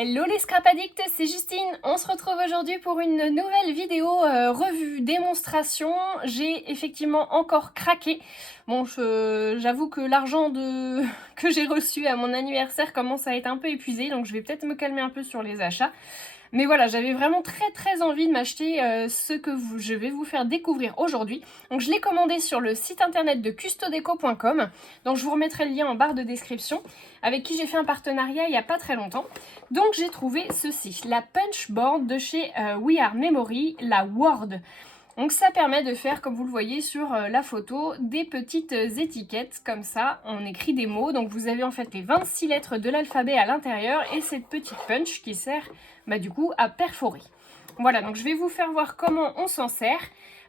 Hello les scrap addicts, c'est Justine. On se retrouve aujourd'hui pour une nouvelle vidéo revue, démonstration. J'ai effectivement encore craqué. Bon, j'avoue que l'argent que j'ai reçu à mon anniversaire commence à être un peu épuisé, donc je vais peut-être me calmer un peu sur les achats. Mais voilà, j'avais vraiment très envie de m'acheter ce que je vais vous faire découvrir aujourd'hui. Donc je l'ai commandé sur le site internet de custodeco.com, donc je vous remettrai le lien en barre de description, avec qui j'ai fait un partenariat il n'y a pas très longtemps. Donc j'ai trouvé ceci, la punch board de chez We Are Memory, la Word. Donc ça permet de faire, comme vous le voyez sur la photo, des petites étiquettes comme ça, on écrit des mots. Donc vous avez en fait les 26 lettres de l'alphabet à l'intérieur et cette petite punch qui sert du coup à perforer. Voilà, donc je vais vous faire voir comment on s'en sert.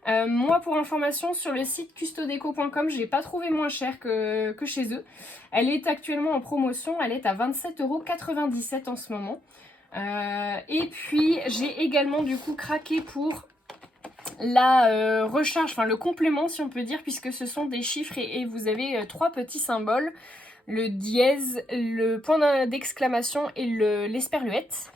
Moi pour information, sur le site custodeco.com, je n'ai pas trouvé moins cher que chez eux. Elle est actuellement en promotion, elle est à 27,97 € en ce moment. Et puis j'ai également du coup craqué pour la recharge, enfin le complément si on peut dire, puisque ce sont des chiffres et vous avez trois petits symboles, le dièse, le point d'exclamation et l'esperluette.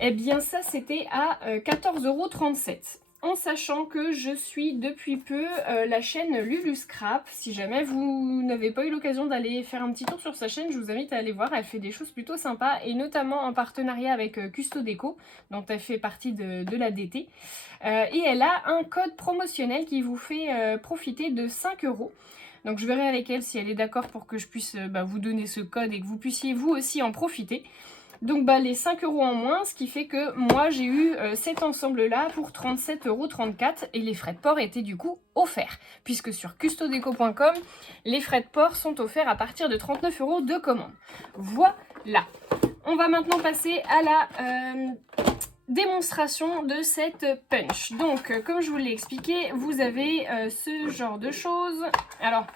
Et bien ça c'était à 14,37 €. En sachant que je suis depuis peu la chaîne Lulu Scrap. Si jamais vous n'avez pas eu l'occasion d'aller faire un petit tour sur sa chaîne, je vous invite à aller voir. Elle fait des choses plutôt sympas et notamment en partenariat avec Custodeco, dont elle fait partie de la DT. Et elle a un code promotionnel qui vous fait profiter de 5 €. Donc je verrai avec elle si elle est d'accord pour que je puisse vous donner ce code et que vous puissiez vous aussi en profiter. Donc les 5 € en moins, ce qui fait que moi j'ai eu cet ensemble là pour 37,34 € et les frais de port étaient du coup offerts. Puisque sur custodeco.com, les frais de port sont offerts à partir de 39 € de commande. Voilà. On va maintenant passer à la démonstration de cette punch. Donc comme je vous l'ai expliqué, vous avez ce genre de choses. Alors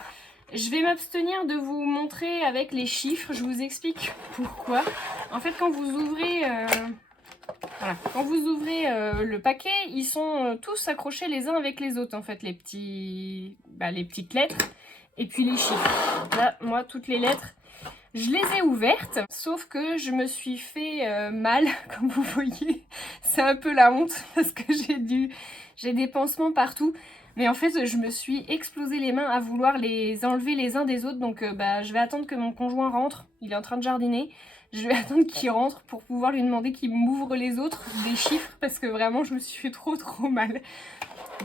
je vais m'abstenir de vous montrer avec les chiffres, je vous explique pourquoi. En fait, quand vous ouvrez, le paquet, ils sont tous accrochés les uns avec les autres, en fait, les petites lettres et puis les chiffres. Là, moi, toutes les lettres, je les ai ouvertes, sauf que je me suis fait mal, comme vous voyez. C'est un peu la honte parce que j'ai des pansements partout. Mais en fait, je me suis explosé les mains à vouloir les enlever les uns des autres. Donc je vais attendre que mon conjoint rentre. Il est en train de jardiner. Je vais attendre qu'il rentre pour pouvoir lui demander qu'il m'ouvre les autres des chiffres. Parce que vraiment, je me suis fait trop mal.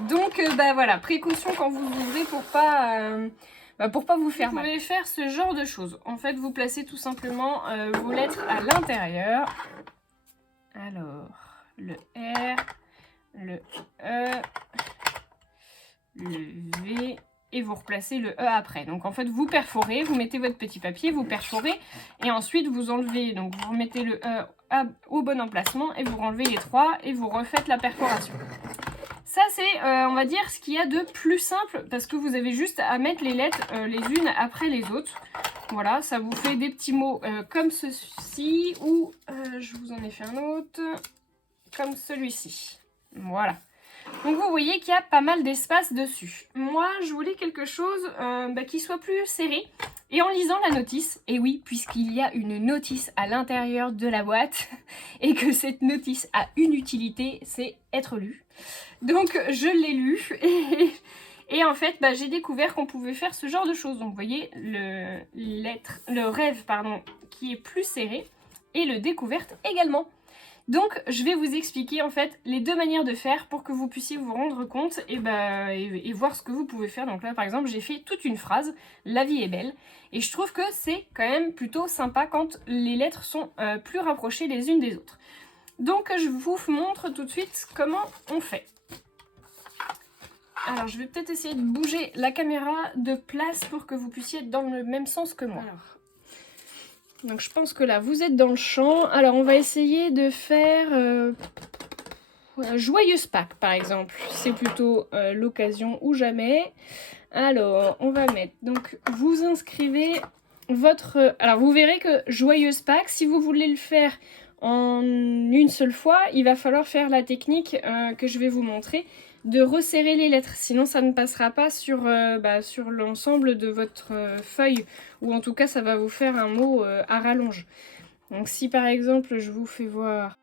Donc voilà, précaution quand vous ouvrez pour pas vous faire mal. Vous pouvez faire ce genre de choses. En fait, vous placez tout simplement vos lettres à l'intérieur. Alors, le R, le E, le V et vous replacez le E après. Donc en fait vous perforez, vous mettez votre petit papier, vous perforez et ensuite vous enlevez, donc vous remettez le E au bon emplacement et vous renlevez les trois et vous refaites la perforation. Ça c'est on va dire ce qu'il y a de plus simple parce que vous avez juste à mettre les lettres les unes après les autres. Voilà, ça vous fait des petits mots comme ceci ou je vous en ai fait un autre comme celui-ci. Voilà. Donc vous voyez qu'il y a pas mal d'espace dessus. Moi je voulais quelque chose qui soit plus serré. Et en lisant la notice, et oui puisqu'il y a une notice à l'intérieur de la boîte et que cette notice a une utilité, c'est être lue. Donc je l'ai lu et en fait j'ai découvert qu'on pouvait faire ce genre de choses. Donc vous voyez le rêve qui est plus serré et le découverte également. Donc je vais vous expliquer en fait les deux manières de faire pour que vous puissiez vous rendre compte et voir ce que vous pouvez faire. Donc là par exemple j'ai fait toute une phrase, la vie est belle, et je trouve que c'est quand même plutôt sympa quand les lettres sont plus rapprochées les unes des autres. Donc je vous montre tout de suite comment on fait. Alors je vais peut-être essayer de bouger la caméra de place pour que vous puissiez être dans le même sens que moi. Donc je pense que là vous êtes dans le champ. Alors on va essayer de faire Joyeuse Pâques par exemple. C'est plutôt l'occasion ou jamais. Alors on va mettre, donc vous inscrivez votre... Alors vous verrez que Joyeuse Pâques, si vous voulez le faire en une seule fois, il va falloir faire la technique que je vais vous montrer, de resserrer les lettres, sinon ça ne passera pas sur l'ensemble de votre feuille, ou en tout cas ça va vous faire un mot à rallonge. Donc si par exemple je vous fais voir...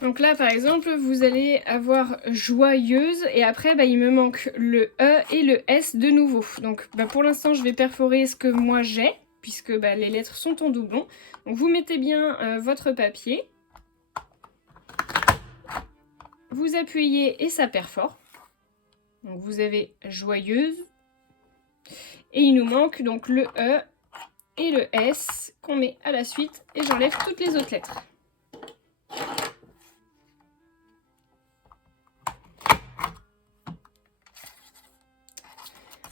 Donc là par exemple vous allez avoir joyeuse et après il me manque le E et le S de nouveau. Donc pour l'instant je vais perforer ce que moi j'ai puisque les lettres sont en doublon. Donc vous mettez bien votre papier, vous appuyez et ça perfore. Donc vous avez joyeuse et il nous manque donc le E et le S qu'on met à la suite et j'enlève toutes les autres lettres.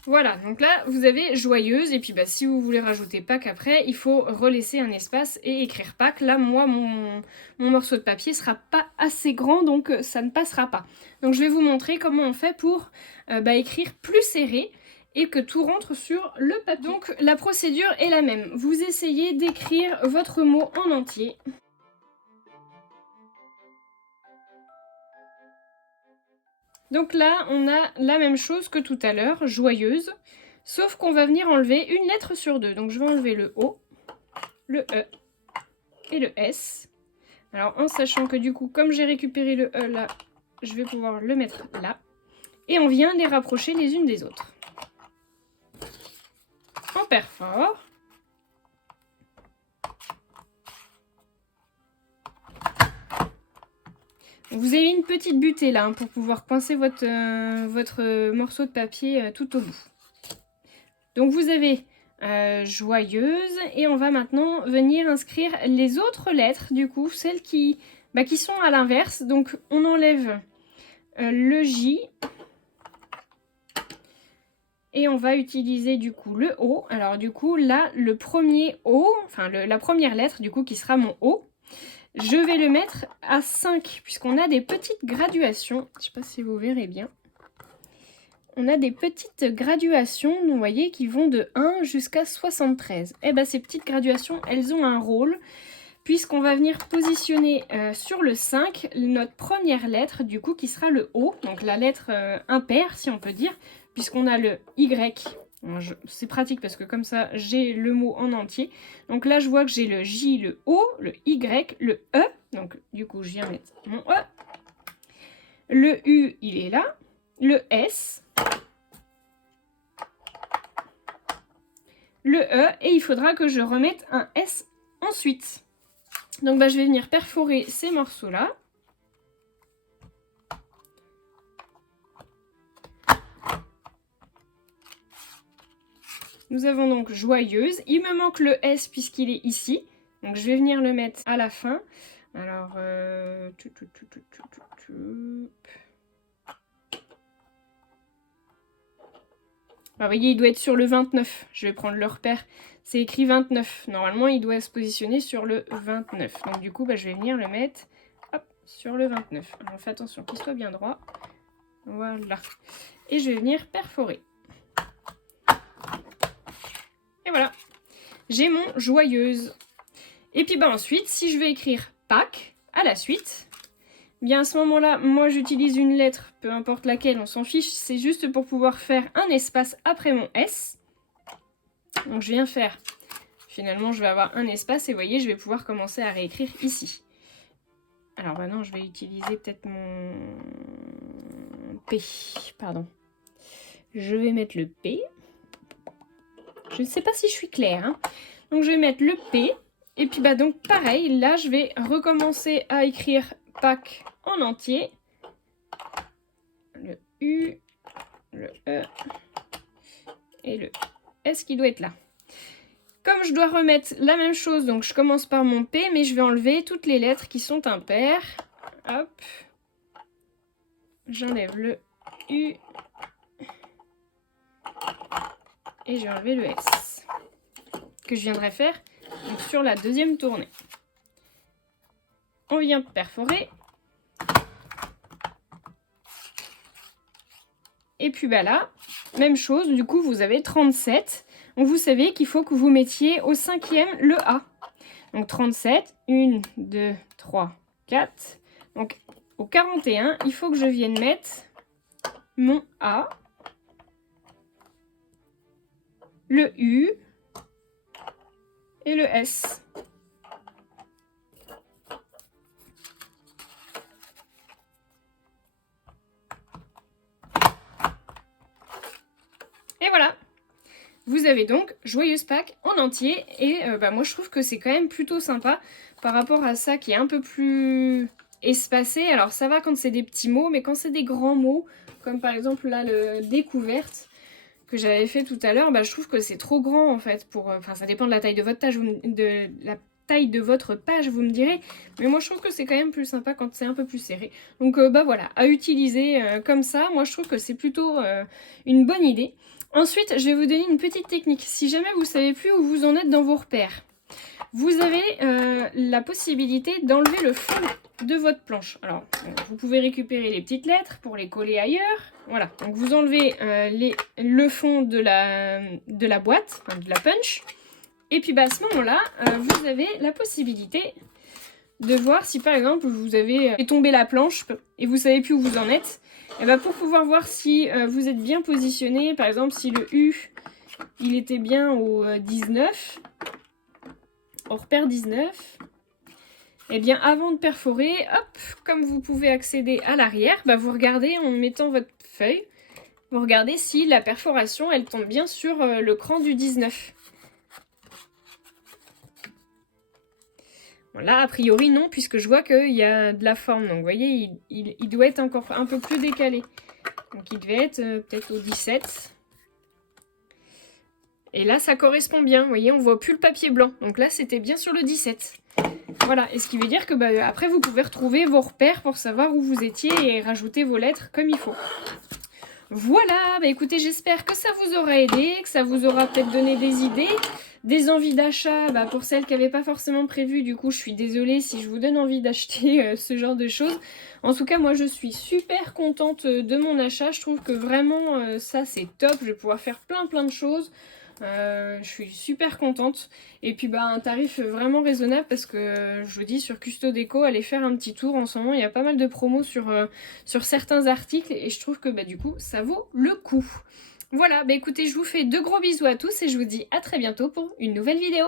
Voilà, donc là vous avez joyeuse et puis si vous voulez rajouter Pâques après, il faut relaisser un espace et écrire Pâques. Là moi mon morceau de papier sera pas assez grand donc ça ne passera pas. Donc je vais vous montrer comment on fait pour écrire plus serré et que tout rentre sur le papier. Donc la procédure est la même, vous essayez d'écrire votre mot en entier. Donc là, on a la même chose que tout à l'heure, joyeuse, sauf qu'on va venir enlever une lettre sur deux. Donc je vais enlever le O, le E et le S. Alors en sachant que du coup, comme j'ai récupéré le E là, je vais pouvoir le mettre là. Et on vient les rapprocher les unes des autres. On perfore. Vous avez une petite butée là pour pouvoir coincer votre morceau de papier tout au bout. Donc vous avez joyeuse et on va maintenant venir inscrire les autres lettres du coup, celles qui sont à l'inverse. Donc on enlève le J et on va utiliser du coup le O. Alors du coup là le premier O, enfin la première lettre du coup qui sera mon O. Je vais le mettre à 5 puisqu'on a des petites graduations. Je ne sais pas si vous verrez bien. On a des petites graduations, vous voyez, qui vont de 1 jusqu'à 73. Et ces petites graduations, elles ont un rôle puisqu'on va venir positionner sur le 5 notre première lettre du coup qui sera le O. Donc la lettre impaire si on peut dire puisqu'on a le Y. C'est pratique parce que comme ça, j'ai le mot en entier. Donc là, je vois que j'ai le J, le O, le Y, le E. Donc du coup, je viens mettre mon E. Le U, il est là. Le S. Le E. Et il faudra que je remette un S ensuite. Donc je vais venir perforer ces morceaux-là. Nous avons donc joyeuse. Il me manque le S puisqu'il est ici. Donc je vais venir le mettre à la fin. Alors... vous voyez, il doit être sur le 29. Je vais prendre le repère. C'est écrit 29. Normalement, il doit se positionner sur le 29. Donc du coup, je vais venir le mettre hop, sur le 29. Alors fais attention qu'il soit bien droit. Voilà. Et je vais venir perforer. Et voilà, j'ai mon joyeuse. Et puis ensuite, si je veux écrire Pâques à la suite, bien à ce moment-là, moi j'utilise une lettre, peu importe laquelle, on s'en fiche, c'est juste pour pouvoir faire un espace après mon S. Donc je viens faire, finalement je vais avoir un espace et vous voyez, je vais pouvoir commencer à réécrire ici. Alors maintenant, je vais utiliser peut-être mon P, pardon. Je vais mettre le P. Je ne sais pas si je suis claire. Hein. Donc je vais mettre le P. Et puis donc pareil, là je vais recommencer à écrire Pâques en entier. Le U, le E et le S qui doit être là. Comme je dois remettre la même chose, donc je commence par mon P, mais je vais enlever toutes les lettres qui sont impaires. Hop. J'enlève le U. Et j'ai enlevé le S. Que je viendrai faire donc, sur la deuxième tournée. On vient perforer. Et puis là, même chose, du coup vous avez 37. Donc vous savez qu'il faut que vous mettiez au 5e le A. Donc 37, 1, 2, 3, 4. Donc au 41, il faut que je vienne mettre mon A. le U et le S. Et voilà, vous avez donc Joyeuse Pâques en entier et moi je trouve que c'est quand même plutôt sympa par rapport à ça qui est un peu plus espacé. Alors ça va quand c'est des petits mots, mais quand c'est des grands mots, comme par exemple là le découverte que j'avais fait tout à l'heure, je trouve que c'est trop grand en fait. Enfin ça dépend de la taille de votre taille de votre page, vous me direz, mais moi je trouve que c'est quand même plus sympa quand c'est un peu plus serré. Donc voilà, à utiliser comme ça, moi je trouve que c'est plutôt une bonne idée. Ensuite, je vais vous donner une petite technique. Si jamais vous ne savez plus où vous en êtes dans vos repères, vous avez la possibilité d'enlever le fond de votre planche. Alors, vous pouvez récupérer les petites lettres pour les coller ailleurs. Voilà, donc vous enlevez le fond de la boîte, enfin, de la punch. Et puis à ce moment-là, vous avez la possibilité de voir si par exemple vous avez tombé la planche et vous savez plus où vous en êtes. Et pour pouvoir voir si vous êtes bien positionné, par exemple si le U il était bien au 19, au repère 19, et bien avant de perforer, hop, comme vous pouvez accéder à l'arrière, vous regardez en mettant votre feuille, vous regardez si la perforation elle tombe bien sur le cran du 19. Là, a priori, non, puisque je vois qu'il y a de la forme. Donc, vous voyez, il doit être encore un peu plus décalé. Donc, il devait être peut-être au 17. Et là, ça correspond bien. Vous voyez, on voit plus le papier blanc. Donc là, c'était bien sur le 17. Voilà, et ce qui veut dire que après, vous pouvez retrouver vos repères pour savoir où vous étiez et rajouter vos lettres comme il faut. Voilà, écoutez, j'espère que ça vous aura aidé, que ça vous aura peut-être donné des idées, des envies d'achat pour celles qui n'avaient pas forcément prévu. Du coup, je suis désolée si je vous donne envie d'acheter ce genre de choses. En tout cas, moi, je suis super contente de mon achat. Je trouve que vraiment, ça, c'est top. Je vais pouvoir faire plein de choses. Je suis super contente. Et puis un tarif vraiment raisonnable parce que je vous dis sur Custo Déco, allez faire un petit tour en ce moment, il y a pas mal de promos sur certains articles et je trouve que du coup ça vaut le coup. Voilà, écoutez, je vous fais de gros bisous à tous et je vous dis à très bientôt pour une nouvelle vidéo.